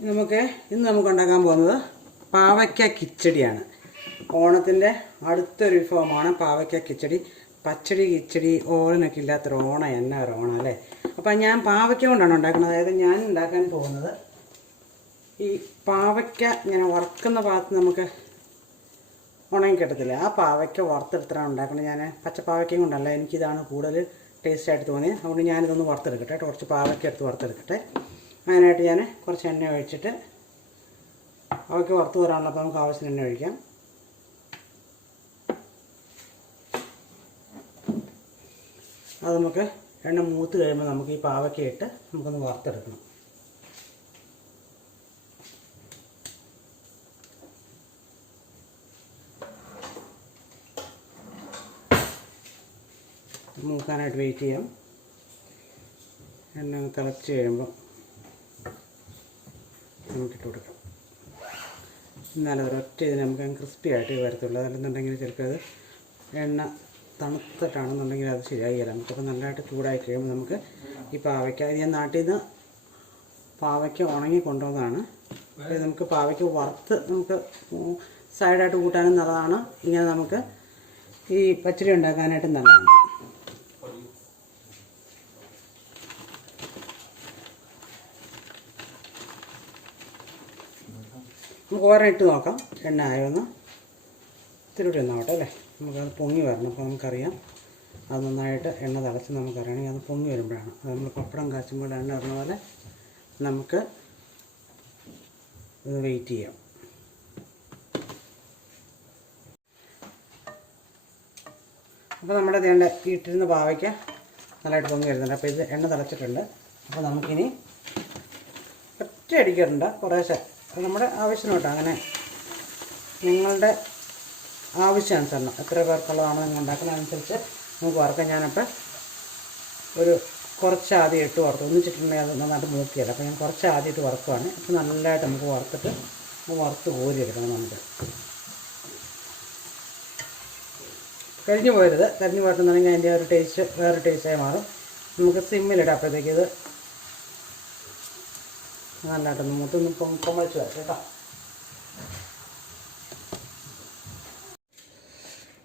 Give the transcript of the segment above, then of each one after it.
നമുക്ക് ഇന്ന് നമുക്ക് ഉണ്ടാക്കാൻ പോകുന്നത് പാവയ്ക്ക കിച്ചടിയാണ്. ഓണത്തിന്റെ അടുത്തൊരു വിഭവമാണ് പാവയ്ക്ക കിച്ചടി. പച്ചടി കിച്ചടി ഓലനൊക്കെ ഇല്ലാത്തൊരു ഓണ എന്നാ ഒരു ഓണം അല്ലേ? അപ്പം ഞാൻ പാവയ്ക്ക കൊണ്ടാണ് ഉണ്ടാക്കുന്നത്. അതായത് ഞാൻ ഉണ്ടാക്കാൻ പോകുന്നത് ഈ പാവയ്ക്ക ഇങ്ങനെ വറുക്കുന്ന ഭാഗത്ത് നമുക്ക് ഉണങ്ങി കിട്ടത്തില്ല. ആ പാവയ്ക്ക വറുത്തെടുത്തിട്ടാണ് ഉണ്ടാക്കുന്നത്. ഞാൻ പച്ചപ്പാവയ്ക്കയും കൊണ്ടല്ല. എനിക്കിതാണ് കൂടുതൽ ടേസ്റ്റ് ആയിട്ട് തോന്നിയത്. അതുകൊണ്ട് ഞാനിതൊന്ന് വറുത്തെടുക്കട്ടെ. കേട്ടോ. കുറച്ച് പാവയ്ക്ക എടുത്ത് വറുത്തെടുക്കട്ടെ. അതിനായിട്ട് ഞാൻ കുറച്ച് എണ്ണ ഒഴിച്ചിട്ട് അവയ്ക്ക് വറുത്ത് വരാനുള്ള അപ്പോൾ നമുക്ക് ആവശ്യത്തിന് എണ്ണ ഒഴിക്കാം. അത് നമുക്ക് എണ്ണ മൂത്ത് കഴിയുമ്പോൾ നമുക്ക് ഈ പാവയ്ക്ക ഇട്ട് നമുക്കൊന്ന് വറുത്തെടുക്കണം. മൂക്കാനായിട്ട് വെയിറ്റ് ചെയ്യാം. എണ്ണ തിളച്ച് കഴിയുമ്പോൾ നമുക്കിട്ട് കൊടുക്കാം. എന്നാലും ഒരൊറ്റ ഇതിന് നമുക്ക് ക്രിസ്പി ആയിട്ട് വരത്തുള്ളൂ. അതല്ലെന്നുണ്ടെങ്കിൽ ചിലപ്പോൾ അത് എണ്ണ തണുത്തിട്ടാണെന്നുണ്ടെങ്കിൽ അത് ശരിയായില്ല. നമുക്കപ്പോൾ നല്ലതായിട്ട് ചൂടായി കഴിയുമ്പോൾ നമുക്ക് ഈ പാവയ്ക്ക ഞാൻ നാട്ടിൽ നിന്ന് പാവയ്ക്ക ഉണങ്ങി കൊണ്ടുവന്നതാണ്. നമുക്ക് പാവയ്ക്ക വറുത്ത് നമുക്ക് സൈഡായിട്ട് കൂട്ടാനും നല്ലതാണ്. ഇങ്ങനെ നമുക്ക് ഈ പച്ചടി ഉണ്ടാക്കാനായിട്ട് നല്ലതാണ്. നമുക്ക് നോക്കാം. എണ്ണ ആയോന്ന് ഇത്തിരി കൂടി ഒന്നാവട്ടെ അല്ലേ? നമുക്കത് പൊങ്ങി വരണം. അപ്പോൾ നമുക്കറിയാം. അത് നന്നായിട്ട് എണ്ണ തിളച്ച് നമുക്കറിയണമെങ്കിൽ അത് പൊങ്ങി വരുമ്പോഴാണ്. അത് നമ്മൾ പപ്പടം കാച്ചുമ്പോൾ എണ്ണ ഇടുന്ന പോലെ നമുക്ക് ഇത് വെയിറ്റ് ചെയ്യാം. അപ്പോൾ നമ്മുടെ വേണ്ട ഇട്ടിരുന്ന പാവയ്ക്ക് നല്ലതായിട്ട് പൊങ്ങി വരുന്നുണ്ട്. അപ്പോൾ ഇത് എണ്ണ തിളച്ചിട്ടുണ്ട്. അപ്പോൾ നമുക്കിനി ഒറ്റ അടിക്കാറുണ്ട് കുറേശ്ശെ അത് നമ്മുടെ ആവശ്യത്തിന് കേട്ടോ അങ്ങനെ നിങ്ങളുടെ ആവശ്യാനുസരണം എത്ര പേർക്കുള്ളതാണോ നിങ്ങൾ ഉണ്ടാക്കുന്നത് അതനുസരിച്ച് നമുക്ക് വറുക്കാം. ഞാനപ്പോൾ ഒരു കുറച്ച് ആദ്യം ഇട്ട് വറുത്തു. ഒന്നിച്ചിട്ടുണ്ടെങ്കിൽ അത് നന്നായിട്ട് മൂക്കിയല്ല. അപ്പോൾ ഞാൻ കുറച്ച് ആദ്യം ഇട്ട് വറുക്കുവാണ്. അപ്പോൾ നല്ലതായിട്ട് നമുക്ക് വറുത്തിട്ട് വറുത്ത് കോരി എടുക്കണം നമുക്ക്. കരിഞ്ഞു പോയരുത് കരിഞ്ഞു പോയിട്ടുണ്ടെങ്കിൽ അതിന്റെ ഒരു ടേസ്റ്റ് വേറെ ടേസ്റ്റായി മാറും. നമുക്ക് സിമ്മിലിടാം അപ്പോഴത്തേക്ക് ഇത് നല്ലതായിട്ടൊന്ന് മൂത്തൊന്ന് പൊമ്മച്ച് വരാം കേട്ടോ.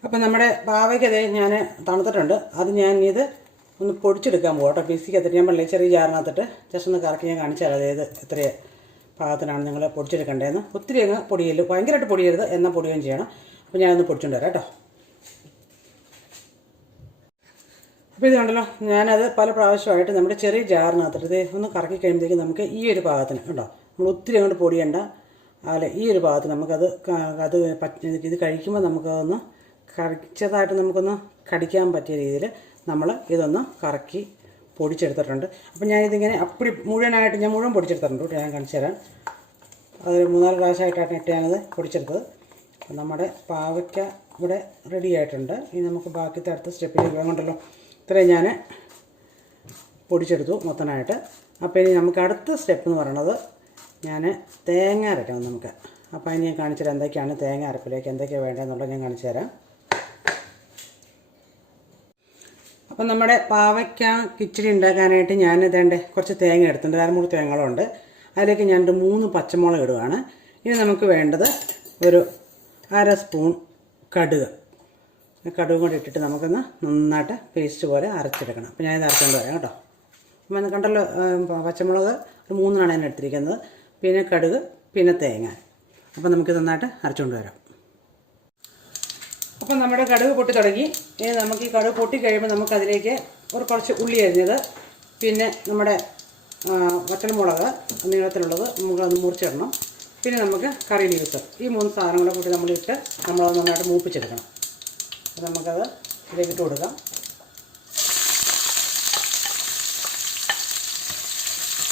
അപ്പം നമ്മുടെ പാവയ്ക്കത് ഞാൻ തണുത്തിട്ടുണ്ട്. അത് ഞാൻ ഇത് ഒന്ന് പൊടിച്ചെടുക്കാൻ പോകട്ടോ മിക്സിക്കകത്തിട്ട് ഞാൻ പള്ളി ചെറിയ ജാറിനകത്തിട്ട് ജസ്റ്റ് ഒന്ന് കറക്കി ഞാൻ കാണിച്ചാൽ അതായത് എത്ര പാകത്തിനാണ് നിങ്ങൾ പൊടിച്ചെടുക്കേണ്ടതെന്ന്. ഒത്തിരി അങ്ങ് പൊടിയല്ല ഭയങ്കരമായിട്ട് പൊടിയരുത്. എന്നാൽ പൊടിയുകയും ചെയ്യണം. അപ്പോൾ ഞാനൊന്ന് പൊടിച്ചുകൊണ്ട് വരാം കേട്ടോ. അപ്പോൾ ഇത് കണ്ടല്ലോ ഞാനത് പല പ്രാവശ്യമായിട്ട് നമ്മുടെ ചെറിയ ജാറിനകത്തിട്ട് ഇത് ഒന്ന് കറക്കി കഴിയുമ്പോഴത്തേക്കും നമുക്ക് ഈ ഒരു പാകത്തിന് കേട്ടോ നമ്മൾ ഒത്തിരി അങ്ങോട്ട് പൊടിയണ്ട. അല്ല ഈ ഒരു ഭാഗത്ത് നമുക്കത് അത് ഇത് കഴിക്കുമ്പോൾ നമുക്കതൊന്ന് കടിച്ചതായിട്ട് നമുക്കൊന്ന് കടിക്കാൻ പറ്റിയ രീതിയിൽ നമ്മൾ ഇതൊന്ന് കറക്കി പൊടിച്ചെടുത്തിട്ടുണ്ട്. അപ്പോൾ ഞാനിതിങ്ങനെ അപ്പടി മുഴുവനായിട്ട് ഞാൻ മുഴുവൻ പൊടിച്ചെടുത്തിട്ടുണ്ട് ഞാൻ കാണിച്ചു തരാം. അതൊരു മൂന്നാൽ പ്രാവശ്യമായിട്ടാണ് ഇട്ട് ഞാനത് പൊടിച്ചെടുത്തത്. നമ്മുടെ പാവയ്ക്ക ഇവിടെ റെഡി ആയിട്ടുണ്ട്. ഇനി നമുക്ക് ബാക്കി അടുത്ത സ്റ്റെപ്പിലേക്ക് വേണ്ടല്ലോ ഇത്രയും ഞാൻ പൊടിച്ചെടുത്തു മൊത്തമായിട്ട്. അപ്പോൾ ഇനി നമുക്ക് അടുത്ത സ്റ്റെപ്പ് എന്ന് പറയണത് ഞാൻ തേങ്ങ അരക്കണം നമുക്ക്. അപ്പോൾ അതിന് ഞാൻ കാണിച്ചു തരാം എന്തൊക്കെയാണ് തേങ്ങ അരപ്പിലേക്ക് എന്തൊക്കെയാണ് വേണ്ടതെന്നുള്ളത് ഞാൻ കാണിച്ചു തരാം. അപ്പം നമ്മുടെ പാവയ്ക്ക കിച്ചടി ഉണ്ടാക്കാനായിട്ട് ഞാൻ ഇതേണ്ട കുറച്ച് തേങ്ങ എടുത്തിട്ടുണ്ട്. അരമുറി തേങ്ങകളുണ്ട്. അതിലേക്ക് ഞാൻ മൂന്ന് പച്ചമുളക് ഇടുകയാണ് ഇനി നമുക്ക് വേണ്ടത് ഒരു അര സ്പൂൺ കടുക്. കടുകും കൂടി ഇട്ടിട്ട് നമുക്കൊന്ന് നന്നായിട്ട് പേസ്റ്റ് പോലെ അരച്ചെടുക്കണം. അപ്പോൾ ഞാനിത് അരച്ചുകൊണ്ട് വരാം കേട്ടോ. അപ്പം കണ്ടല്ലോ പച്ചമുളക് ഒരു മൂന്നെണ്ണം ഞാൻ എടുത്തിരിക്കുന്നത്. പിന്നെ കടുക് പിന്നെ തേങ്ങ. അപ്പം നമുക്ക് നന്നായിട്ട് അരച്ചുകൊണ്ട് വരാം. അപ്പം നമ്മുടെ കടുക് പൊട്ടി തുടങ്ങി. ഇനി നമുക്ക് ഈ കടുക് പൊട്ടി കഴിയുമ്പോൾ നമുക്കതിലേക്ക് ഒരു കുറച്ച് ഉള്ളി അരിഞ്ഞത് പിന്നെ നമ്മുടെ പച്ചമുളക് നീളത്തിലുള്ളത് നമുക്കത് മുറിച്ചിടണം. പിന്നെ നമുക്ക് കറി ലീവ്സ് ഈ മൂന്ന് സാധനങ്ങളെ കൂടെ കൂട്ടി നമ്മളിട്ട് നമ്മളത് നന്നായിട്ട് മൂപ്പിച്ചെടുക്കണം. നമുക്കത് ഇതിലേക്ക് ഇട്ട് കൊടുക്കാം.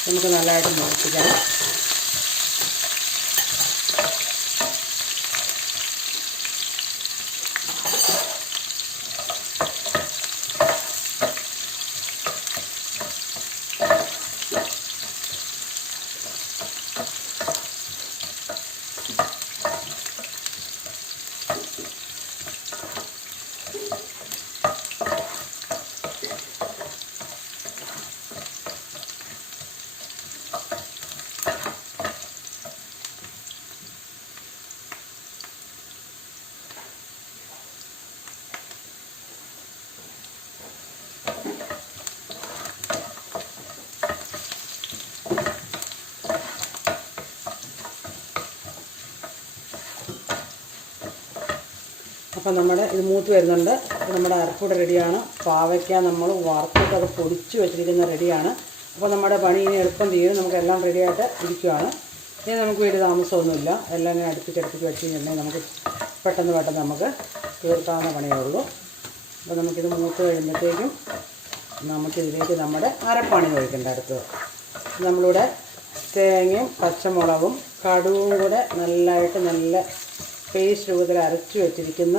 നമുക്ക് നല്ലതായിട്ട് മൂപ്പിക്കാം. അപ്പം നമ്മുടെ ഇത് മൂത്ത് വരുന്നുണ്ട്. അപ്പോൾ നമ്മുടെ അരപ്പൂടെ റെഡിയാണ്. പാവയ്ക്ക നമ്മൾ വറുത്തിട്ട് അത് പൊടിച്ച് വെച്ചിരിക്കുന്ന റെഡിയാണ്. അപ്പോൾ നമ്മുടെ പണി ഇനി എളുപ്പം തീരും. നമുക്കെല്ലാം റെഡിയായിട്ട് ഇരിക്കുകയാണ് ഇനി നമുക്ക് വീട് താമസമൊന്നുമില്ല. എല്ലാം ഇങ്ങനെ അടുപ്പിച്ച് അടുപ്പിച്ച് വെച്ച് നമുക്ക് പെട്ടെന്ന് പെട്ടെന്ന് നമുക്ക് തീർക്കാവുന്ന പണിയേ ഉള്ളൂ. അപ്പോൾ നമുക്കിത് മൂത്ത് കഴിയുമ്പോഴത്തേക്കും നമുക്കിതിലേക്ക് നമ്മുടെ അരപ്പാണി ഒഴിക്കേണ്ട അടുത്തത്. നമ്മളിവിടെ തേങ്ങയും പച്ചമുളകും കടുവും കൂടെ നല്ലതായിട്ട് നല്ല പേസ്റ്റ് രൂപത്തിൽ അരച്ചു വെച്ചിരിക്കുന്ന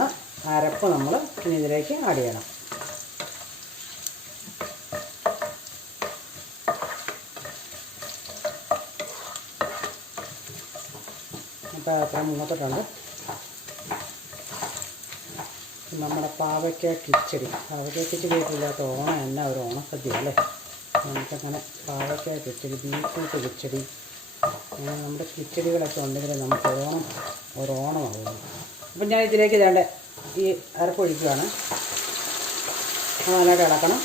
അരപ്പ് നമ്മൾ ഇനി ഇതിലേക്ക് ആഡ് ചെയ്യണം. അപ്പോൾ അത്ര മൂത്തിട്ടുണ്ട്. നമ്മുടെ പാവയ്ക്ക കിച്ചടി. പാവയ്ക്ക കിച്ചടി ഇല്ലാത്ത ഓണം എന്നാ ഒരു ഓണസദ്യ അല്ലേ? നമുക്കങ്ങനെ പാവയ്ക്ക കിച്ചടി ബീറ്റ്റൂട്ട് കിച്ചടി അങ്ങനെ നമ്മുടെ കിച്ചടികളൊക്കെ ഉണ്ടെങ്കിൽ നമുക്ക് ഓണം ഒരു ഓണമാകും അപ്പം ഞാൻ ഇതിലേക്ക് വേണ്ട ഈ അരപ്പൊഴിക്കുകയാണ് നന്നായിട്ട് ഇളക്കണം.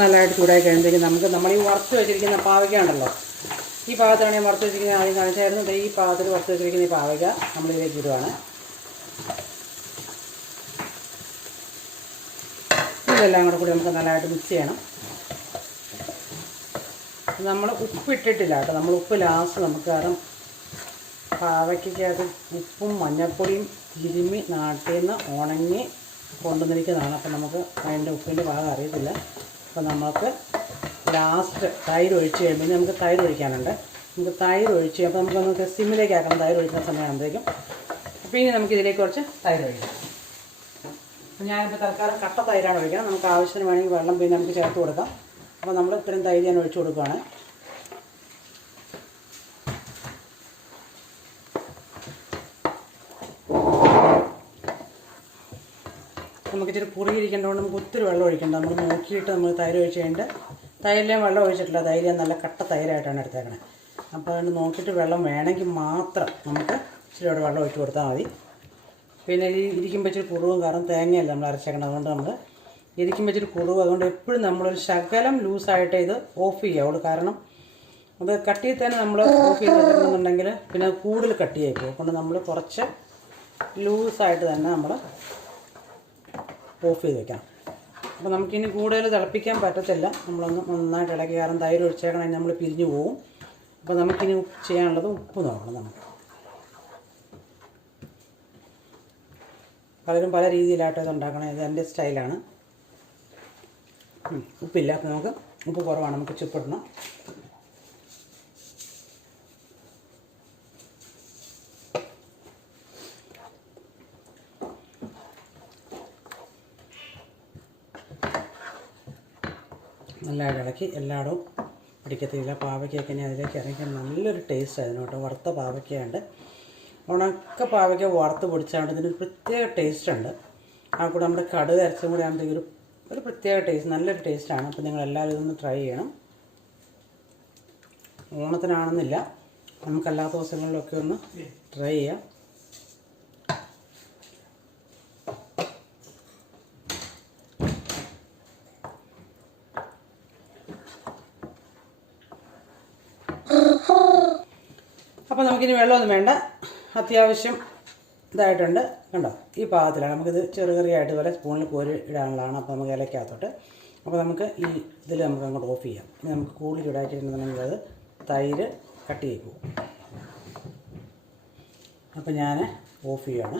നല്ലതായിട്ട് ചൂടായി കഴിയുമ്പോഴേക്കും നമുക്ക് നമ്മൾ ഈ വറുത്ത് വെച്ചിരിക്കുന്ന പാവയ്ക്കാണല്ലോ ഈ പാകത്തിലാണ് ഞാൻ വറുത്ത് വെച്ചിരിക്കുന്നത് ആദ്യം കാണിച്ചായിരുന്നു. ഈ പാകത്തിൽ വറുത്ത് വെച്ചിരിക്കുന്ന ഈ പാവയ്ക്ക നമ്മളിതിലേക്ക് ഇടുവാണ്. ഇതെല്ലാം കൂടെ കൂടി നമുക്ക് നല്ലതായിട്ട് മിക്സ് ചെയ്യണം. നമ്മൾ ഉപ്പ് ഇട്ടിട്ടില്ല കേട്ടോ. നമ്മൾ ഉപ്പ് ലാസ്റ്റ് നമുക്ക് കാരണം പാവയ്ക്കകത്ത് ഉപ്പും മഞ്ഞൾപ്പൊടിയും തിരുമ്മി നാട്ടിൽ നിന്ന് ഉണങ്ങി കൊണ്ടുവന്നിരിക്കുന്നതാണ്. അപ്പം നമുക്ക് അതിന്റെ ഉപ്പിന്റെ ഭാഗം അറിയത്തില്ല. അപ്പം നമുക്ക് ലാസ്റ്റ് തൈര് ഒഴിച്ച് കഴിയുമ്പോൾ നമുക്ക് തൈര് ഒഴിക്കാനുണ്ട്. നമുക്ക് തൈര് ഒഴിച്ച് അപ്പോൾ നമുക്ക് നമുക്ക് സിമ്മിലേക്ക് ആക്കണം തൈര് ഒഴിക്കുന്ന സമയമാകുമ്പോഴേക്കും. അപ്പോൾ ഇനി നമുക്ക് ഇതിലേക്ക് കുറച്ച് തൈര് ഒഴിക്കാം. ഞാനിപ്പോൾ തൽക്കാലം കട്ട തൈരാണ് ഒഴിക്കുന്നത് നമുക്ക് ആവശ്യത്തിന് വേണമെങ്കിൽ വെള്ളം പിന്നെ നമുക്ക് ചേർത്ത് കൊടുക്കാം. അപ്പോൾ നമ്മൾ ഇത്രയും തൈര് ഞാൻ ഒഴിച്ചു കൊടുക്കുകയാണ് നമുക്ക് ഇച്ചിരി കുറി കൊണ്ട് നമുക്ക് ഒത്തിരി വെള്ളം ഒഴിക്കണ്ട. നമ്മൾ നോക്കിയിട്ട് നമ്മൾ തൈര് ഒഴിച്ച് കഴിഞ്ഞിട്ട് തൈരിലേയും വെള്ളം ഒഴിച്ചിട്ടില്ല. തൈര് നല്ല കട്ട തൈരായിട്ടാണ് എടുത്തേക്കണേ. അപ്പോൾ അതുകൊണ്ട് നോക്കിയിട്ട് വെള്ളം വേണമെങ്കിൽ മാത്രം നമുക്ക് ഇച്ചിരി വെള്ളം ഒഴിച്ച് കൊടുത്താൽ മതി. പിന്നെ ഈ ഇരിക്കുമ്പോൾ ഇച്ചിരി കുറവും കാരണം തേങ്ങയല്ല നമ്മൾ അരച്ചേക്കണം അതുകൊണ്ട് നമ്മൾ ഇരിക്കുമ്പോൾ ഇച്ചിരി കുറവ്. അതുകൊണ്ട് എപ്പോഴും നമ്മളൊരു ശകലം ലൂസായിട്ട് ഇത് ഓഫ് ചെയ്യാവുള്ളൂ കാരണം അത് കട്ടിയിൽ തന്നെ നമ്മൾ ഓഫ് ചെയ്ത് വെക്കണമെന്നുണ്ടെങ്കിൽ പിന്നെ കൂടുതൽ കട്ടിയായി പോകും അതുകൊണ്ട് നമ്മൾ കുറച്ച് ലൂസായിട്ട് തന്നെ നമ്മൾ ഓഫ് ചെയ്ത് വെക്കണം. അപ്പോൾ നമുക്കിനി കൂടുതൽ തിളപ്പിക്കാൻ പറ്റത്തില്ല. നമ്മളൊന്ന് നന്നായിട്ട് ഇളക്കി. കാരണം തൈര് ഒഴിച്ചേക്കണം നമ്മൾ പിരിഞ്ഞു പോകും അപ്പോൾ നമുക്കിനി ചെയ്യാനുള്ളത് ഉപ്പ് നോക്കണം നമുക്ക്. പലരും പല രീതിയിലായിട്ട് ഇത് ഉണ്ടാക്കണം ഇത് എന്റെ സ്റ്റൈലാണ്. ഉപ്പില്ല. അപ്പോൾ നമുക്ക് ഉപ്പ് കുറവാണ്. നമുക്ക് ചുപ്പിടണം. നല്ലതായിട്ട് ഇളക്കി എല്ലായിടവും പിടിക്കത്തില്ല. പാവയ്ക്കൊക്കെ ഇനി അതിലേക്ക് ഇറങ്ങി നല്ലൊരു ടേസ്റ്റ് ആയിരുന്നു കേട്ടോ വറുത്ത പാവയ്ക്കയുണ്ട്. ഉണക്ക പാവയ്ക്ക വറുത്ത് പൊടിച്ചാണ് ഇതിനൊരു പ്രത്യേക ടേസ്റ്റ് ഉണ്ട്. ആ കൂടെ നമ്മുടെ കടുക് അരച്ചും കൂടെ ആകുമ്പോഴത്തേക്ക് ഒരു ഒരു പ്രത്യേക ടേസ്റ്റ് നല്ലൊരു ടേസ്റ്റാണ് അപ്പോൾ നിങ്ങൾ എല്ലാവരും ഇതൊന്ന് ട്രൈ ചെയ്യണം. ഓണത്തിനാണെന്നില്ല. നമുക്ക് എല്ലാ ദിവസങ്ങളിലൊക്കെ ഒന്ന് ട്രൈ ചെയ്യാം. അപ്പോൾ നമുക്കിനി വെള്ളമൊന്നും വേണ്ട. അത്യാവശ്യം ഇതായിട്ടുണ്ട്. കണ്ടോ? ഈ പാകത്തിലാണ്. നമുക്കിത് ചെറുകറിയായിട്ട് പോലെ സ്പൂണിൽ കോരി ഇടാനുള്ളതാണ്. അപ്പോൾ നമുക്ക് ഇലക്കകത്തോട്ട്. അപ്പോൾ നമുക്ക് ഈ ഇതിൽ നമുക്ക് അങ്ങോട്ട് ഓഫ് ചെയ്യാം. ഇനി നമുക്ക് കൂടുതൽ ചൂടാക്കിയിട്ടുണ്ടെന്നുണ്ടെങ്കിൽ അത് തൈര് കട്ട് ചെയ്ത് പോകും. അപ്പോൾ ഞാൻ ഓഫ് ചെയ്യുകയാണ്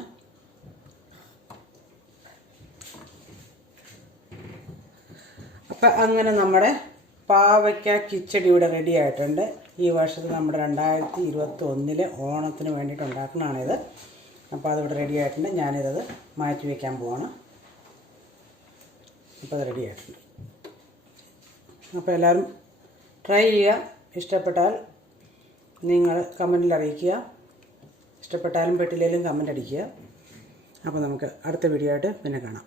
അപ്പം അങ്ങനെ നമ്മുടെ പാവയ്ക്ക കിച്ചടി ഇവിടെ റെഡി ആയിട്ടുണ്ട്. ഈ വർഷത്തെ നമ്മുടെ രണ്ടായിരത്തി ഇരുപത്തി ഒന്നിലെ ഓണത്തിന് വേണ്ടിയിട്ട് ഉണ്ടാക്കുന്നതാണിത്. അപ്പോൾ അതിവിടെ റെഡി ആയിട്ടുണ്ട്. ഞാനിതത് മാറ്റി വയ്ക്കാൻ പോവാണ്. അപ്പോൾ അത് റെഡി ആയിട്ടുണ്ട്. അപ്പോൾ എല്ലാവരും ട്രൈ ചെയ്യുക. ഇഷ്ടപ്പെട്ടാൽ നിങ്ങൾ കമന്റിൽ അറിയിക്കുക. ഇഷ്ടപ്പെട്ടാലും പെട്ടില്ലെങ്കിലും കമന്റ് അടിക്കുക. അപ്പോൾ നമുക്ക് അടുത്ത വീഡിയോ ആയിട്ട് പിന്നെ കാണാം.